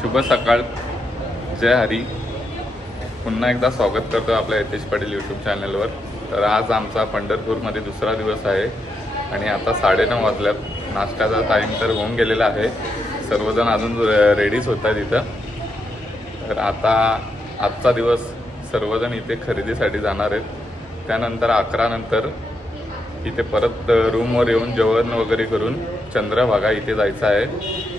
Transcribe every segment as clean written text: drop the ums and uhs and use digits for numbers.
शुभ सकाळ, जय हरी. पुन्हा एकदा स्वागत करतो आपल्या यतेश पाटील यूट्यूब चॅनलवर. तर आज आमचा पंढरपूरमध्ये दुसरा दिवस आहे आणि आता 9:30 वाजल्यात. नाश्त्याचा टाईम तर होऊन गेलेला आहे. सर्वजण अजून रेडीच होत आहेत इथं. तर आता आजचा दिवस सर्वजण इथे खरेदीसाठी जाणार आहेत. त्यानंतर 11 नंतर इथे परत रूमवर येऊन जेवण वगैरे करून चंद्रभागा इथे जायचं आहे.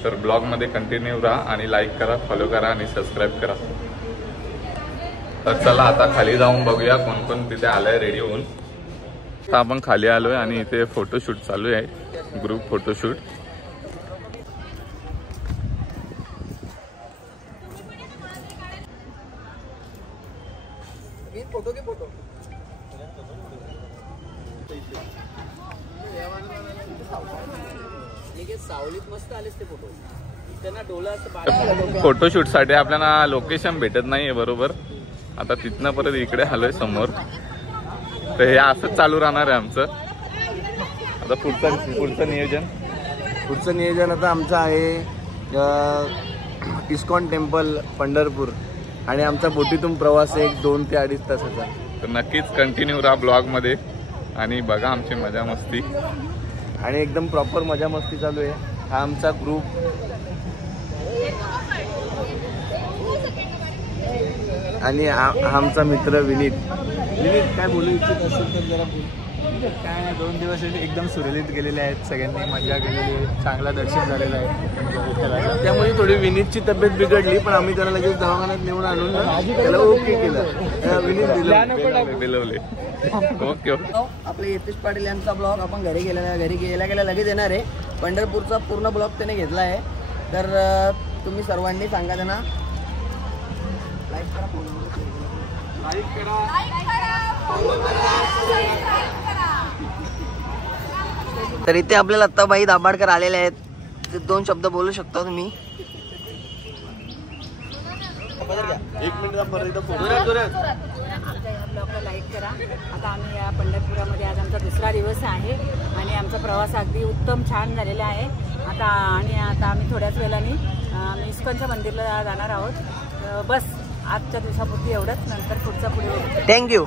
तर ब्लॉगमध्ये कंटिन्यू राहा आणि लाईक करा, फॉलो करा आणि सबस्क्राईब करा. तर चला आता खाली जाऊन बघूया कोण कोण तिथे आलंय रेडी होऊन. आता आपण खाली आलोय आणि इथे फोटोशूट चालू आहे, ग्रुप फोटोशूट. फोटो के फोटो सावलीत मस्त आलेच ते फोटो. त्यांना डोला फोटोशूट साठी आपल्याला लोकेशन भेटत नाहीये बरोबर. आता तिथनं परत इकडे आलोय समोर. तर हे असंच चालू राहणार आहे आमचं. आता पुढचं नियोजन आता आमचं आहे इस्कॉन टेम्पल पंढरपूर आणि आमचा बोटीतून प्रवास आहे 2 ते 2.5 तासाचा. तर नक्कीच कंटिन्यू राहा ब्लॉग मध्ये आणि बघा आमची मजा मस्ती. आणि एकदम प्रॉपर मजा मस्ती चालू आहे. हा आमचा ग्रुप आणि आमचा मित्र विनीत. काय बोलू इच्छित असेल तर जरा बोल. काय नाही, 2 दिवस एकदम सुरळीत गेलेले आहेत. सगळ्यांनी मजा केलेली आहे, चांगला दर्शन झालेलं आहे. त्यामुळे थोडी विनीतची तब्येत बिघडली, पण आम्ही त्याला लगेच दवाखान्यात नेऊन आणून त्याला ओके केलं. विनीत दिलवले. ओके. आपले यतेश पाटील यांचा ब्लॉग आपण घरी गेला लगेच येणार आहे. पंढरपूरचा पूर्ण ब्लॉग त्याने घेतला आहे. तर तुम्ही सर्वांनी सांगा त्यांना लाईक करा. तर इथे आपल्याला आता भाई दाभाडकर आलेले आहेत. 2 शब्द बोलू शकता तुम्ही. आमच्या ब्लॉगला लाईक करा. आता आम्ही या पंढरपुरामध्ये आज आमचा दुसरा दिवस आहे आणि आमचा प्रवास अगदी उत्तम छान झालेला आहे. आता आम्ही थोड्याच वेळाने इस्कॉनच्या मंदिरला जाणार आहोत. बस आजच्या दिवसापुरती एवढंच, नंतर पुढे. थँक्यू.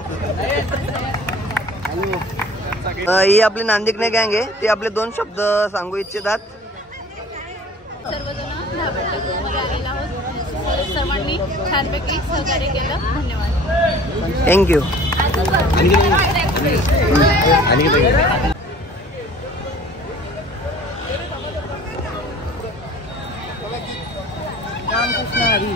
ही आपली नांदिकने गँग आहे. ते आपले 2 शब्द सांगू इच्छितात. सर्वजण मध्ये आलेला आहोत. सर्वांनी छानपैकी सहकार्य केलं. धन्यवाद. थँक्यू. रामकृष्ण हरी.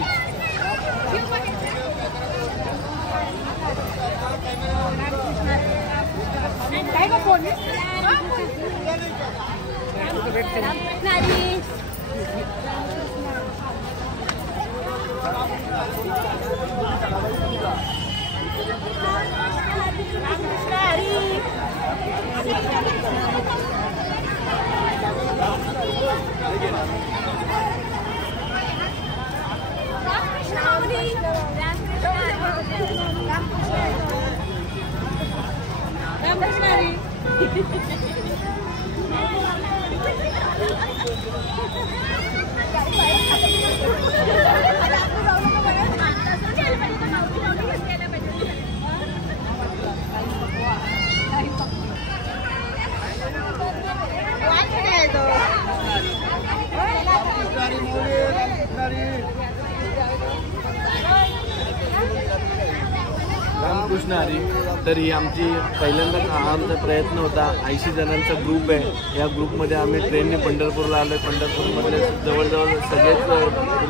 रामकृष्ण हरी. तर ही आमची पहिल्यांदा आमचा प्रयत्न होता. 80 जणांचा ग्रुप आहे. या ग्रुपमध्ये आम्ही ट्रेनने पंढरपूरला आलो आहे. पंढरपूरमधले जवळजवळ सगळेच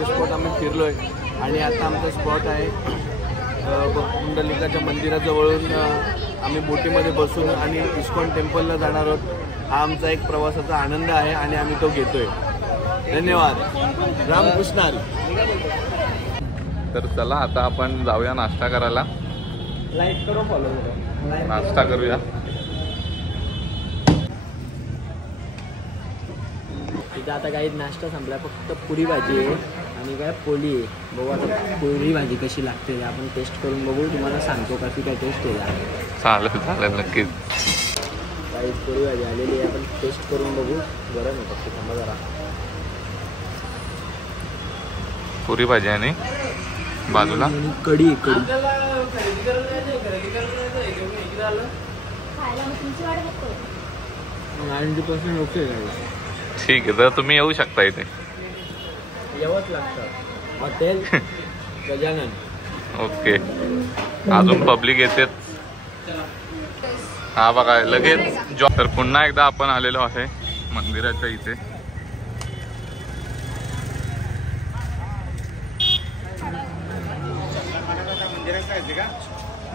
स्पॉट आम्ही फिरलो आहे. आणि आता आमचा स्पॉट आहे कुंडलिकाच्या मंदिराजवळून. आम्ही बोटीमध्ये बसून आणि इस्कॉन टेम्पलला जाणार आहोत. हा आमचा एक प्रवासाचा आनंद आहे आणि आम्ही तो घेतोय. धन्यवाद. रामकृष्ण हरी. तर चला आता आपण जाऊया नाश्ता करायला. लाईक करो, फॉलो करो. नाश्ता करूया. तिथं आता काही नाश्ता संपला, फक्त पुरी भाजी आहे आणि काय पोळी आहे. बघू आता पुरी भाजी कशी लागते आपण टेस्ट करून बघू. तुम्हाला सांगतो कशी काय टेस्ट आहे. चालेल नक्कीच. काही पोळी भाजी आलेली आहे, आपण टेस्ट करून बघू. गरम आहे फक्त, थांबा जरा. पुरी भाजी आणि बाजूला कढी ठीक आहे. तर तुम्ही येऊ शकता इथे. यावंच लागतं. हॉटेल गजानन. ओके. अजून पब्लिक येते. हा बघा लगेच तर पुन्हा एकदा आपण आलेलो आहे मंदिराच्या इथे.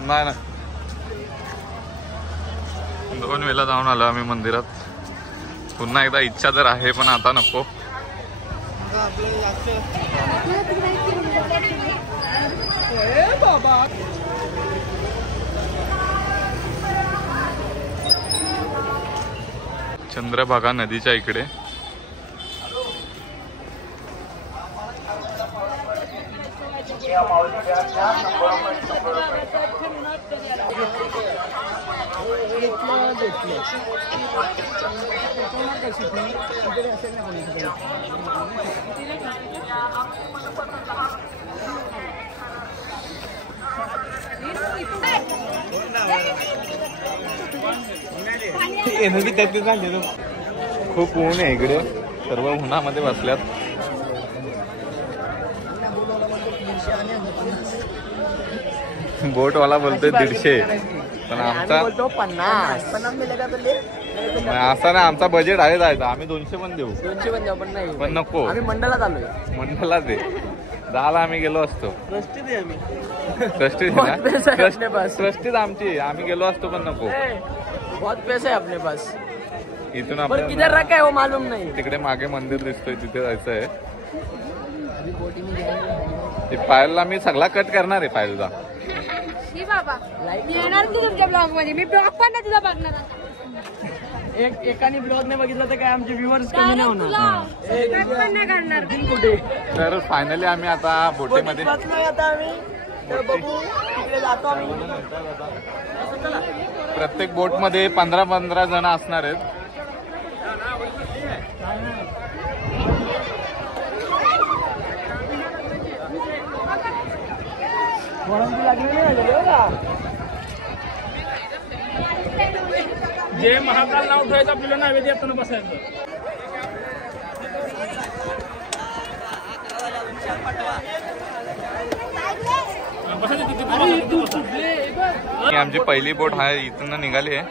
नाही ना, 2 वेळा जाऊन आलो आम्ही मंदिरात. पुन्हा एकदा इच्छा तर आहे पण आता नको. चंद्रभागा नदीच्या इकडे खूप ऊन आहे इकडे. सर्व उन्हामध्ये बसल्यात. बोटवाला बोलतोय 150 पण आमचा 50 मिलेगा तो ले. असा ना, आमचा बजेट आहे जायचा. आम्ही 200 पण देऊ. 200 पण जाऊ पण नाही. पण नको. आम्ही मंडळात आलोय. मंडळात दे. 10ला आम्ही गेलो असतो. ट्रस्टी दे आम्ही. ट्रस्टी ट्रस्टीच आमची. आम्ही गेलो असतो पण नको. बहुत पैसा है अपने पास. इथून पर आपण किधर रखा है वो मालूम नहीं. तिकडे मागे मंदिर दिसतोय तिथे जायचं आहे. ते पायलला मी सगळा कट करणार आहे. पायलचा बाबा येणार तू तुमच्या ब्लॉग मध्ये. मी ब्लॉग पण नाही तुझा बघणार. एकाने ब्लॉग नाही बघितलं तर काय आमचे व्ह्यूअर्स कमी नाही होणार. कुठे तर फायनली आम्ही आता बोटीमध्ये आता आम्ही तर बघू तिकडे जातो आम्ही. प्रत्येक बोटमध्ये 15 जण असणार आहेत. जे महाकाल नाव ठेवायचं आपल्याला नैवेद्य येताना बसायचं. ही आमची पहिली बोट आहे. इथून निघाली आहे.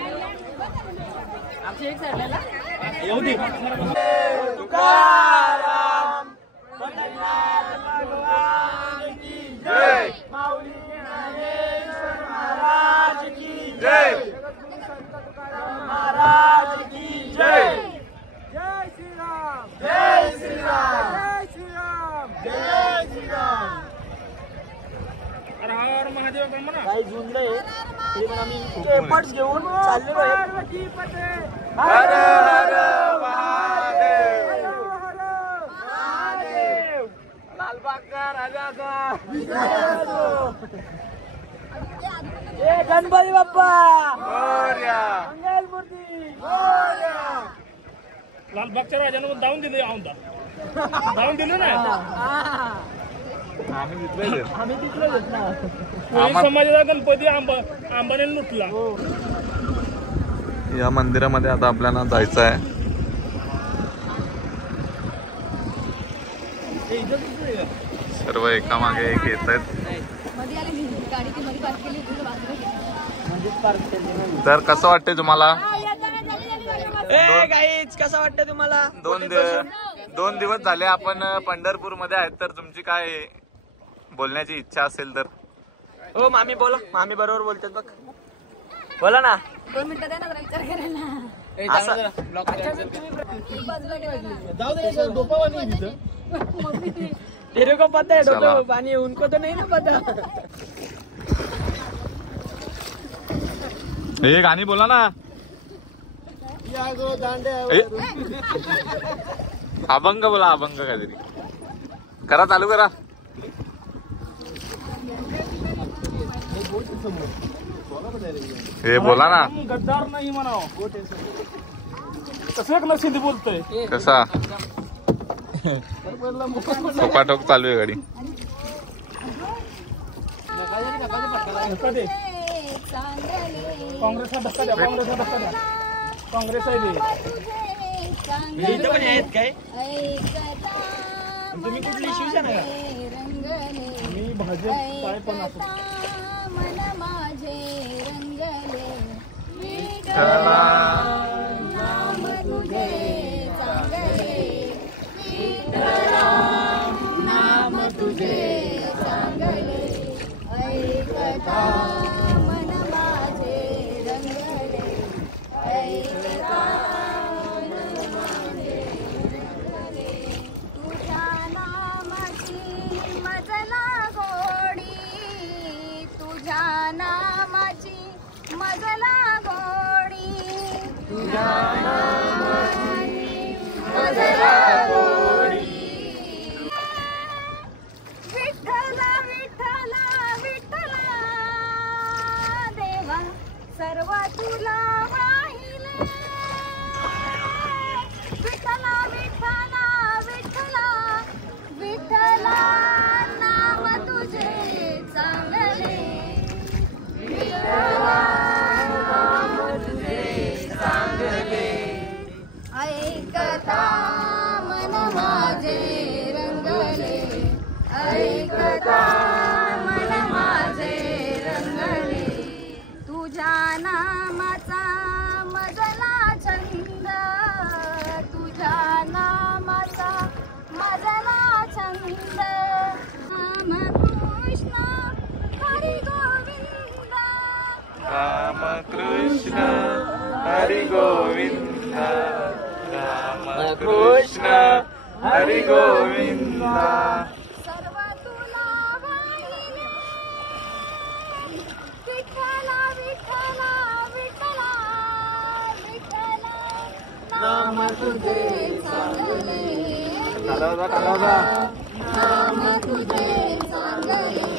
काही झुंजलंय तरी पण आम्ही एफर्ट्स घेऊन चाललेलो आहे. हर हर महादेव. लालबागचा राजाचा गणपती बाप्पा मंगलमूर्ती. लालबागच्या राजानं जाऊन दिले. जाऊन दिलं ना. आम्ही तिथले आम्ही तिथलोच ना. समाजाचा गणपती आंबाने लुटला. या मंदिरामध्ये आता आपल्याला जायचं आहे. सर्व एकामागे एक येत आहेत. तर कसं वाटतंय तुम्हाला? कसं वाटतं तुम्हाला? 2 दिवस झाले आपण पंढरपूर मध्ये आहेत. तर तुमची काय बोलण्याची इच्छा असेल तर? हो मामी बोला. मामी बरोबर बोलतात बघ. बोला ना. 2 मिनिटं द्या ना विचार करायला. तेरे को पता है डोके पानी, उनको तो नहीं ना पता. हे गाणी बोला ना. अभंग बोला. अभंग काहीतरी करा. चालू करा. हे बोला ना. गद्दार नाही म्हणावं. कसं नक्षी बोलतोय. कसा ठोकाठोक चालू आहे गाडी. काँग्रेसला धक्का द्या, काँग्रेसला धक्का द्या. काँग्रेस आहे तुम्ही कुठली शिवसेना का? मी भाजप काय पण असो. सर्व तुला वाहिले विठ्ठला विठ्ठला विठ्ठला विठ्ठला नाम तुझे चांगले विठ्ठला नाम तुझे चांगले ऐकता मन माझे रंगले ऐकता मन माझे रंगले तुझ्या नामाचा मजला छंद तुझ्या नामाचा मजला छंद राम कृष्ण हरी गोविंद राम कृष्ण हरी गोविंद राम कृष्ण हरी गोविंद सर्व तुला वाहिले विठ्ठला विठ्ठला विठ्ठला विठ्ठला नाम तुझे चांगले नाम तुझे चांगले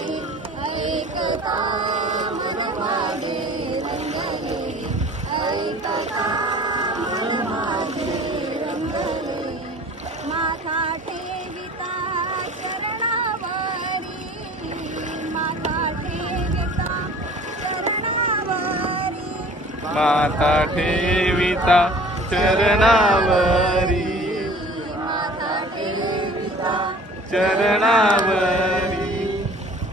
ऐकता मन माझे रंगले ऐकता मन माझे रंगले माथा ठेविता चरणावरी माथा ठेविता चरणावरी माता ठेविता चरणावरी माथा ठेविता चरणावरी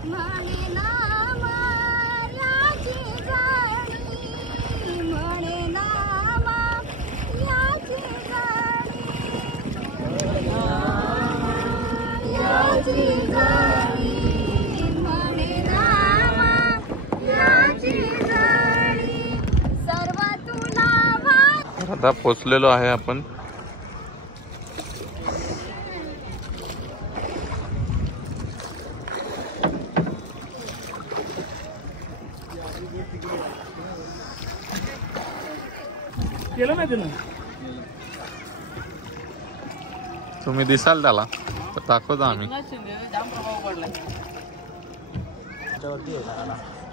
म्हणे नाम याची जाणी म्हणे नाम याची जाणी याची जाणी म्हणे नाम याची जाणी सर्व तुला आता पोचलेलो आहे आपण. केलं नाही तिनं. तुम्ही दिसाल त्याला तर दाखवतो आम्ही.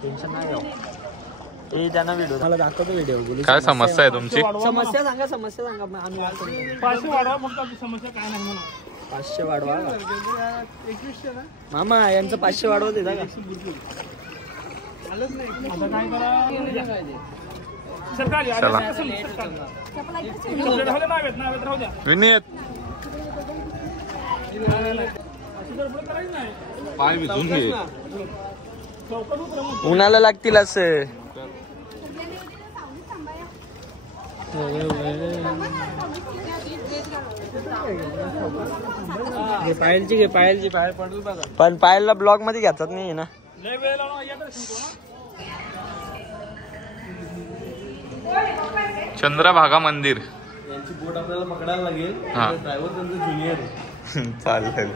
टेन्शन नाही घ्यावं. ए त्यांना व्हिडिओ मला दाखवतो व्हिडिओ बोलू. काय समस्या आहे तुमची? समस्या सांगा आम्ही वाचतो. 500 वाढवा फक्त आपली समस्या काय नाही म्हणून. 500 वाढवा मामा यांचं 500 वाढवत येता का? आता काय करा सरकारी चला. राहू द्या नावेत राहू द्या. विनीत पाय भिजून घे. उन्हाला लागतील असं. पायलची घे पायलची पायल पडल बघा. पण पायलला ब्लॉग मध्ये घेतात नाही ना. चंद्रभागा मंदिर. यांची बोट आपल्याला पकडायला लागेल. हा. ड्रायव्हर त्यांचं ज्युनियर चालेल.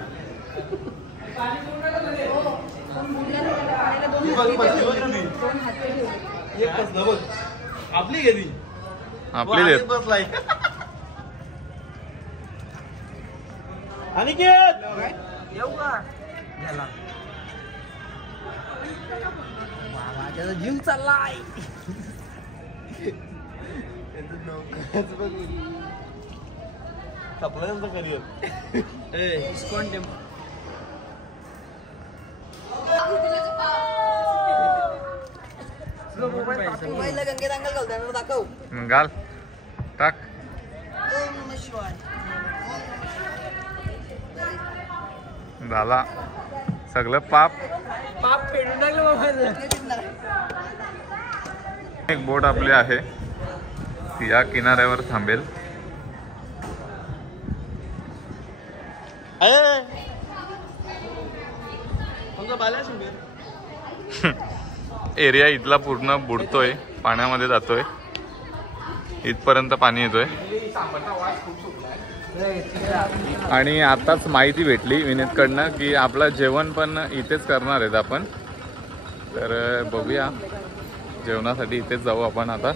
आपली गेली आपली देत. बसलाय आणि येऊ का त्याचा जीव चाललाय. इस्कॉन टेम्पल मोबाईलला गंगेत अंगल घालताना दाखव. घाल टाक. ओम नमः शिवाय. झाला सगळं पाप. पेटून टाकलं बाबा. एक बोट आपली आहे ती या किनाऱ्यावर थांबेल. एरिया इथला पूर्ण बुडतोय, पाण्यामध्ये जातोय, इथपर्यंत पाणी येतोय. आणि आताच माहिती भेटली विनीतकडनं की आपलं जेवण पण इथेच करणार आहेत आपण. तर बघूया, जेवणासाठी इथेच जाऊ आपण आता.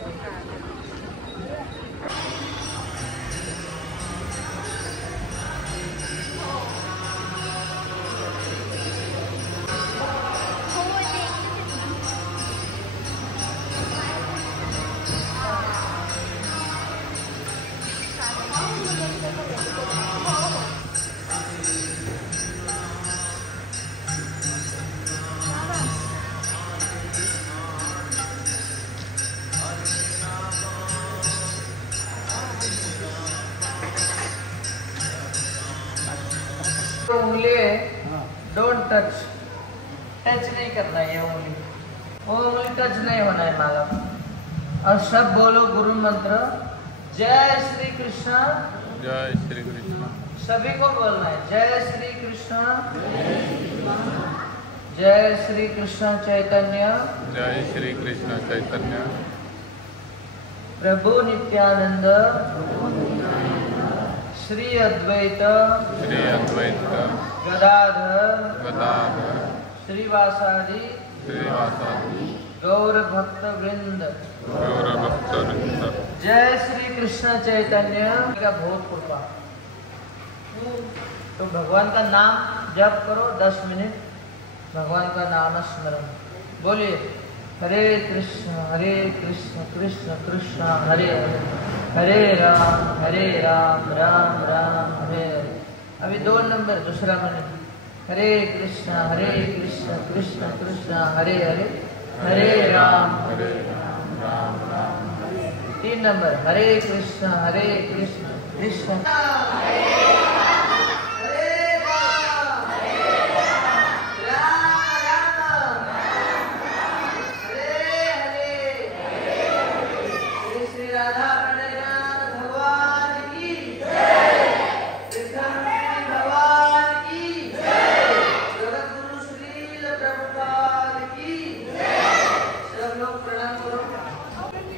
उंगली डोंट टच. टच नहीं करना है उंगली. वो उंगली टच नहीं होना है माला. और सब बोलो गुरु मंत्र. जय श्री कृष्ण. जय श्री कृष्ण. सभी को बोलना है. जय श्री कृष्ण. जय श्री कृष्ण चैतन्य. जय श्री कृष्ण चैतन्य. प्रभु नित्यानंद. श्री अद्वैत. श्री अद्वैत. गदाधर. गदाधर. श्रीवासादि. श्रीवासादि. गौर भक्त वृंद. गौर भक्त वृंद. जय श्री कृष्ण चैतन्य का बहुत कृपा. तो भगवान का नाम जप करो 10 मिनट. भगवान का नाम स्मरण बोलिए. हरे कृष्ण कृष्ण कृष्ण हरे हरे, हरे राम राम राम हरे हरे. अभी 2 नंबर दूसरा मिनट. हरे कृष्ण कृष्ण कृष्ण हरे हरे, हरे राम राम राम. 3 नंबर. हरे कृष्ण कृष्ण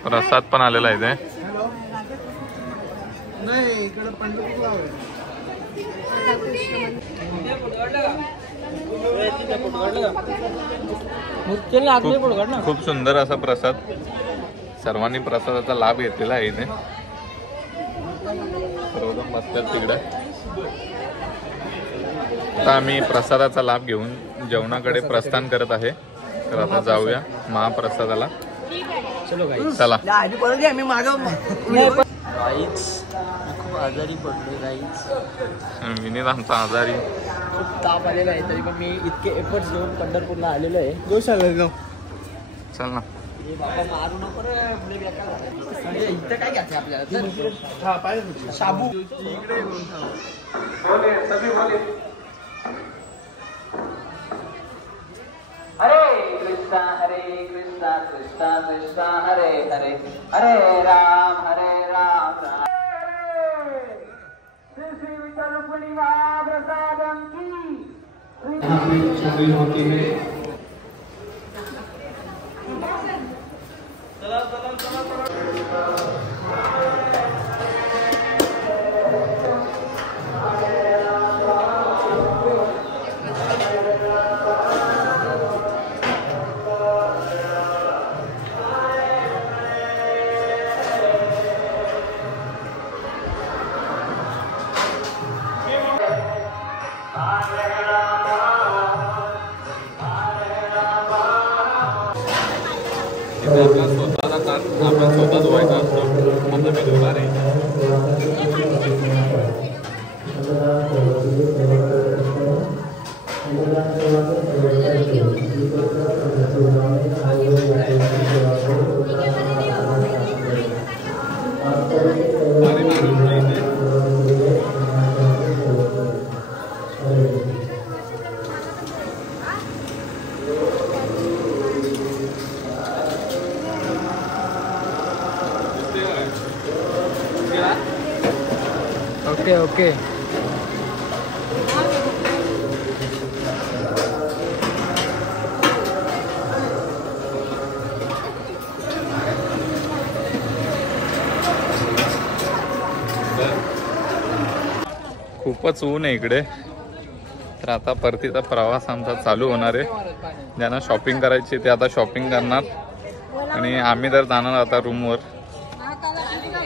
प्रसाद पण आलेला आहे. नाही इकडे पंढरपूरला खूप सुंदर असा प्रसाद. सर्वांनी प्रसादाचा लाभ घेतलेला आहे इथे. सर्वजण बसतात तिकडे. आता आम्ही प्रसादाचा लाभ घेऊन जेवणाकडे प्रस्थान करत आहे. तर आता जाऊया महाप्रसादाला. चला. आधी परत आम्ही मागं राईच खूप आजारी पडलो. राईच विनीत आमचा आजारी. खूप ताप आलेला आहे, तरी पण मी इतके एफर्ट्स घेऊन पंढरपूरला आलेलो आहे. जाऊ. चल ना. बाबा मारू नको रे. इथं काय घ्यायचं आपल्याला. शाबू हरे कृष्णा कृष्णा कृष्णा हरे हरे, हरे राम राम. श्री विठ्ठल रुक्मिणी महाप्रसादम की. चोरी होती है. स्वतःला ताट आपण स्वतः धुवायचा असतो. आता मी धुणार आहे. Okay okay. खूपच ऊन आहे इकडे. तर आता परतीचा प्रवास आमचा चालू होणार आहे. ज्यांना शॉपिंग करायची ते आता शॉपिंग करणार आणि आम्ही तर जाणार आता रूमवर.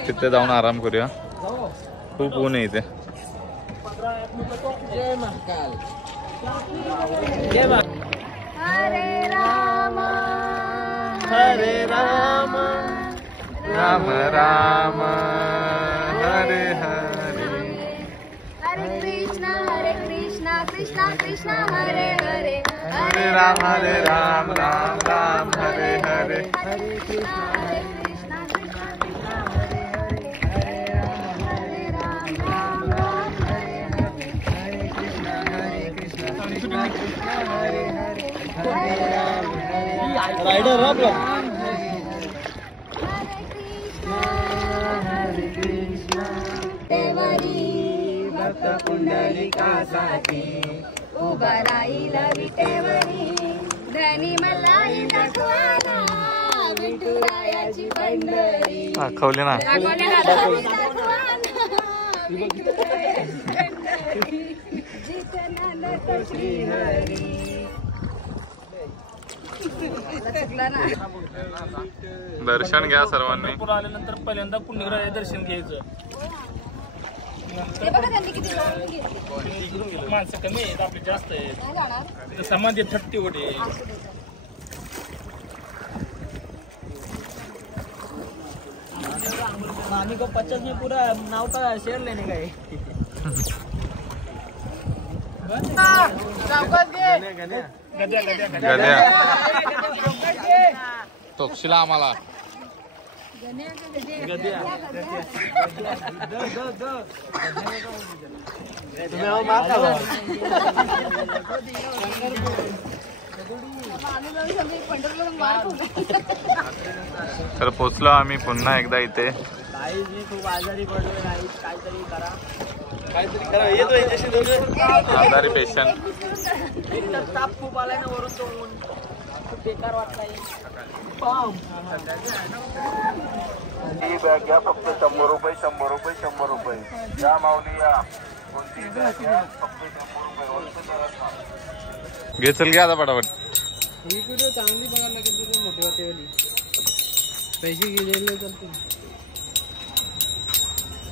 तिथे जाऊन आराम करूया. खूप ऊन आहे इथे. हरे राम हरे राम राम राम हरे हरे. हरे कृष्णा कृष्णा कृष्णा हरे हरे हरे राम राम राम हरे हरे. हरे कृष्णा कृष्णा कृष्णा हरे हरे हरे राम राम राम हरे हरे हरे कृष्णा कृष्णा कृष्णा हरे हरे हरे राम रायडर आपला. हरे कृष्णा देवरी भक्त पुंडलिकासाठी उभा राहिला विटेवरी. धनी मलाई दाखवाना विठुरायाची पंढरी. दाखवले ना. दर्शन घ्या सर्वांनी. आल्यानंतर पहिल्यांदा पुण्यग्रह दर्शन घ्यायचं. माणसं कमी आहेत, आपले जास्त आहेत. समाधी 30 ओटे. आम्ही को 50 में पूरा नाव का शेयर लेने का है. गद्या तोक्षीला आम्हाला. तर पोचलो आम्ही पुन्हा एकदा इथे. खूप आजारी पडलोय. काहीतरी करा. येतो आजारी पेशंट. ताप खूप आलाय ना वरून तो ऊन. खूप बेकार वाटतंय. ही बॅग घ्या फक्त 100 रुपये 100 रुपये 100 रुपये. या माऊली या. कोणती बॅग घ्या फक्त 100 रुपये. घे चल घ्या आता पटापट. ही व्हिडिओ चांगली बघायला लागेल. तुझं मोठी वाटेवाली पैसे गेलेले चालते.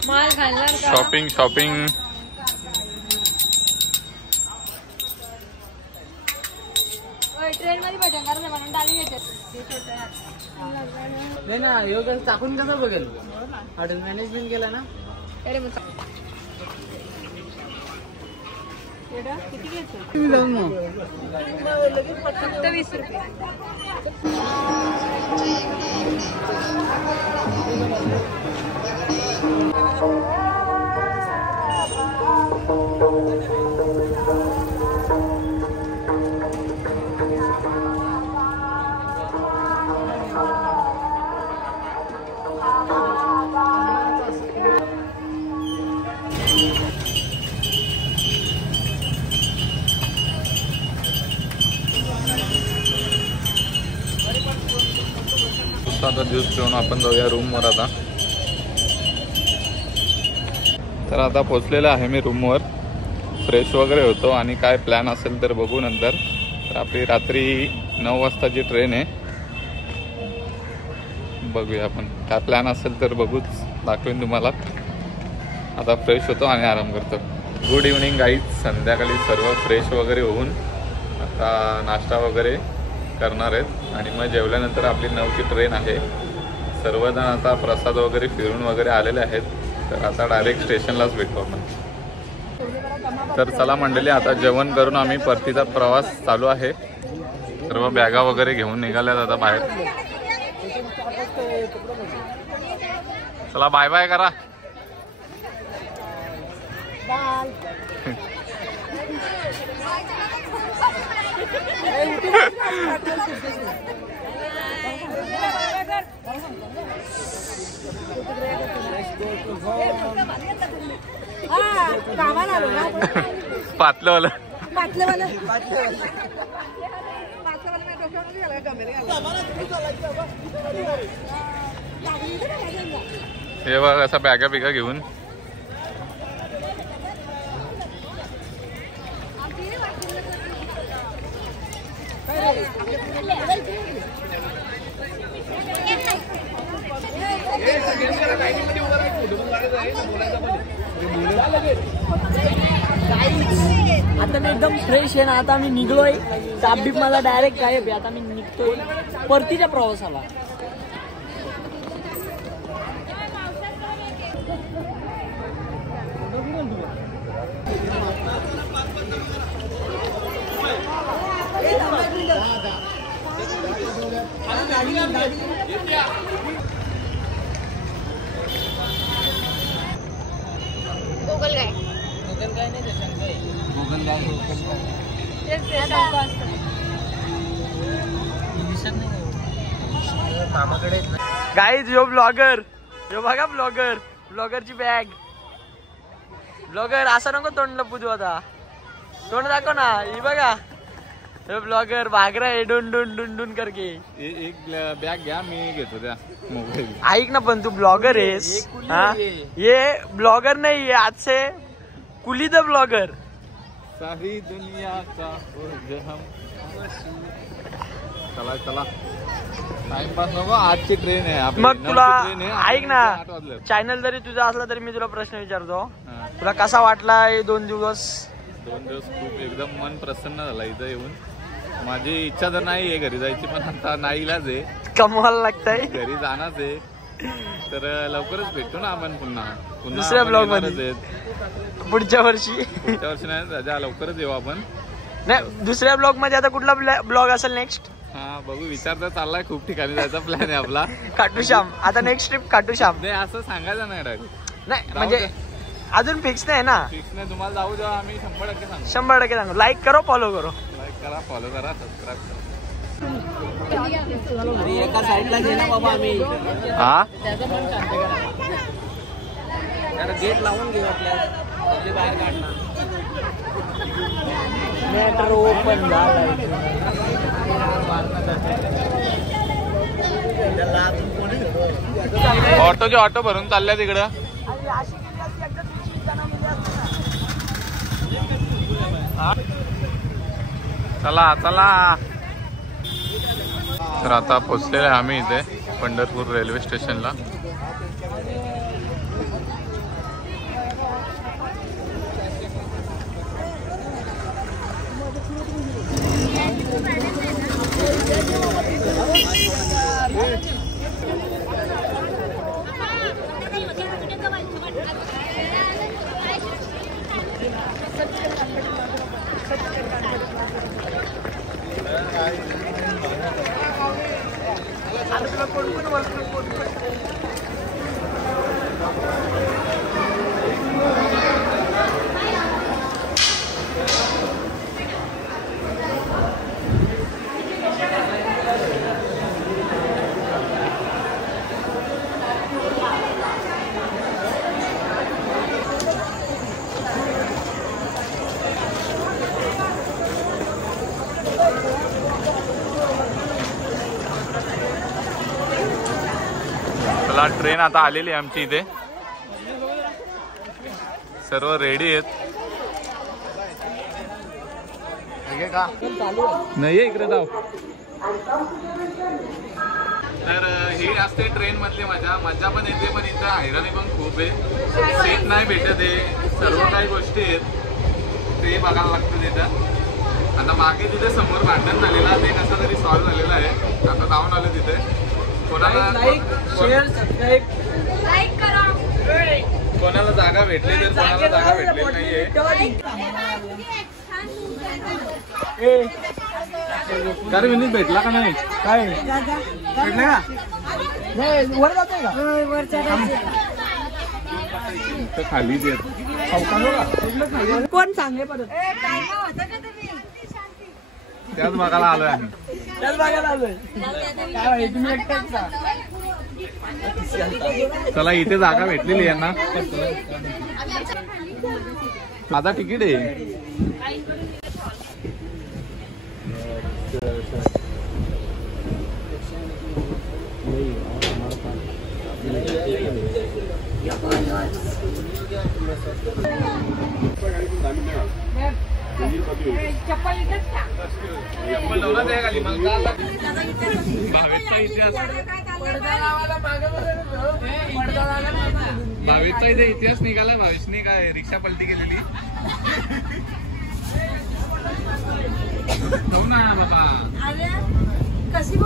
माल घालणार का? Shopping shopping. ट्रेन मध्ये भजन करायचं म्हणून डाली घेतात. नाही ना योग टाकून कसं बघेल. हॉटेल मॅनेजमेंट केला ना. अरे मग किती घ्यायचं? तुम्ही जाऊन मग फक्त 20 रुपये. आता ज्यूस पिऊन आपण जाऊया रूमवर आता. तर आता पोचलेलं आहे मी रूमवर. फ्रेश वगैरे होतो आणि काय प्लॅन असेल तर बघू नंतर. तर आपली रात्री 9 वाजताची ट्रेन आहे. बघूया आपण काय प्लॅन असेल तर बघूच, दाखवेन तुम्हाला. आता फ्रेश होतो आणि आराम करतो. Good evening guys. संध्याकाळी सर्व फ्रेश वगैरे होऊन आता नाश्ता वगैरे करणार आहेत आणि मग जेवल्यानंतर आपली 9ची ट्रेन आहे. सर्वजण आता प्रसाद वगैरे फिरून वगैरे आलेले आहेत. तर आता डायरेक्ट स्टेशनलाच भेटू आपण. तर चला मंडळी, आता जेवण करून आम्ही परतीचा प्रवास चालू आहे. सर्व बॅगा वगैरे घेऊन निघाल्यात आता बाहेर. चला बाय बाय करा. पातलंवालं हे बघ, असा बॅगा बिगा घेऊन आता मी एकदम फ्रेश आहे ना. आता आम्ही निघलोय. ताप बीप मला डायरेक्ट गायब आहे. आता मी निघतोय परतीच्या प्रवासाला. गुगल गाय गाईज यो ब्लॉगर, यो बघा ब्लॉगर, ब्लॉगरची बॅग. ब्लॉगर असं नको तोंड लपू देऊ. आता तोंड दाखव ना. ही बघा, हे ब्लॉगर भाग रहा है डुन डुन डुन डुन करके. एक बॅग घ्या, मी घेतो त्या मोबाईल. ऐक ना, पण तू ब्लॉगर आहेस. ये ब्लॉगर नाही है, आज से कुली द ब्लॉगर. सारी दुनिया का चला चला, टाइमपास नको. आजची ट्रेन आहे आपली. मग तुला ट्रेन आहे. ऐक ना, 8 वाजले. चॅनल जरी तुझा असला तरी मी तुला प्रश्न विचारतो. तुला कसा वाटला हे 2 दिवस? 2 दिवस खूप एकदम मन प्रसन्न झाला इथं येऊन. माझी इच्छा तर नाही आहे घरी जायची, पण आता नाईलाज आहे. कमवायला लागतंय. घरी जाणारच आहे. तर लवकरच भेटतो ना आपण पुन्हा दुसऱ्या ब्लॉग मध्ये. पुढच्या वर्षी नाही राजा, लवकरच येऊ आपण. नाही, दुसऱ्या ब्लॉग मध्ये. आता कुठला ब्लॉग असेल नेक्स्ट? हा बघू, विचार तर चाललाय. खूप ठिकाणी जायचा प्लॅन आहे आपला. खाटूश्याम. आता नेक्स्ट ट्रिप खाटूश्याम. नाही, असं सांगायचं नाही डायरेक्ट. नाही म्हणजे अजून फिक्स नाही ना. फिक्स नाही. तुम्हाला जाऊ द्या, आम्ही 100% सांगू. 100% सांगू. लाईक करो, फॉलो करो. लाईक करा, फॉलो करा, सबस्क्राईब करा. एका साईडला गेला बाबा आम्ही. हा, गेट लावून घेऊ आपल्याला. बाहेर काढणार. मॅटर ओपन झाला. ऑटोचे ऑटो भरून चालल्या तिकडं. चला चला. तर आता पोचलेलो आहे आम्ही इथे पंढरपूर रेल्वे स्टेशनला. ट्रेन आता आलेली आहे आमची इथे. सर्व रेडी आहेत. नाही इकडे जाऊ. तर ही असते ट्रेन मधली मजा पण येते, पण इथं हैराणी पण खूप आहे. सीट नाही भेटत आहे. सर्व काही गोष्टी आहेत ते बघायला लागतं तिथं. आता मागे तिथे समोर भांडण झालेलं ते कसं तरी सॉल्व्ह झालेलं आहे. आता जाऊन आलं तिथे. कोणाला लाईक शेअर सबस्क्राईब लाईक करा. कोणाला जागा भेटली तर कोणाला जागा भेटली नाहीये. काय विनीत भेटला का नाही? काय भेटले का? वर जातोय का? खालीच येत कोण सांगे परत त्याच बघायला आलोय आम्ही. त्याच बघायला आलोय. काय तुम्ही एकटाच का? चला इथे जागा भेटलेली आहे ना. माझा तिकीट आहे. भावेशचा इतिहास भावेशचा इथे इतिहास निघाला. भावेशनी काय रिक्षा पलटी केलेली. जाऊ ना बाबा. कशी